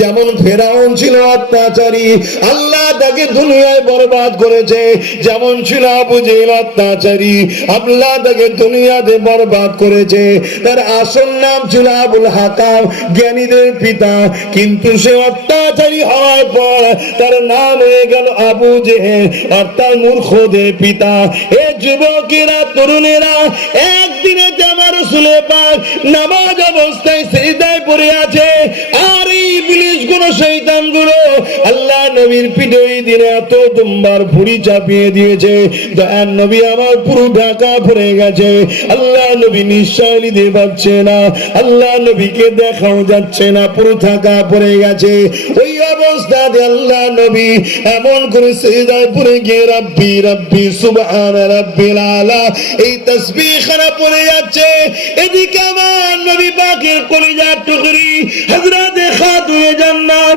যেমন ফেরাউন ছিল অত্যাচারী, আল্লাহ তাকে দুনিয়ায় বরবাদ করেছে। যেমন ছিল অত্যাচারী, আল্লাহ তাকে দুনিয়াতে বরবাদ করেছে। তার আসল নাম ছিল আবুল জ্ঞানীদের পিতা। কিন্তু সে অত্যাচারী হওয়ার পর তার নাম হয়ে গেল আবু জেহেল, অর্থাৎ মূর্খদের পিতা। এ যুবকেরা, তরুণেরা, একদিনে জামা রসুলে পাক নামাজ অবস্থায় সেজদায় পড়ে আছে। আর এই ইবলিসগুলো শয়তানগুলো আল্লাহ নবীর পিঠে ওই দিনে এত দুম্বার ভুড়ি চাপিয়ে দিয়েছে। দয়ার নবী আমার পুরো ঢাকা পড়ে গেছে। আল্লাহ নবী নিঃশ্বাস নিতে পারছে না। আল্লাহ নবীকে দেখাও যাচ্ছে না, পুরো থাকা পড়ে গেছে। ওই অবস্থাতে আল্লাহ নবী এমন করে সেজদায় পড়ে গিয়ে, রাব্বি রাব্বি, সুবহান রাব্বিল আলা এই তাসবিহ খানা পড়ে যাচ্ছে। এদিকে আমার নবী পাকের কলিজার টুকরি হযরত খাতুনে জান্নাত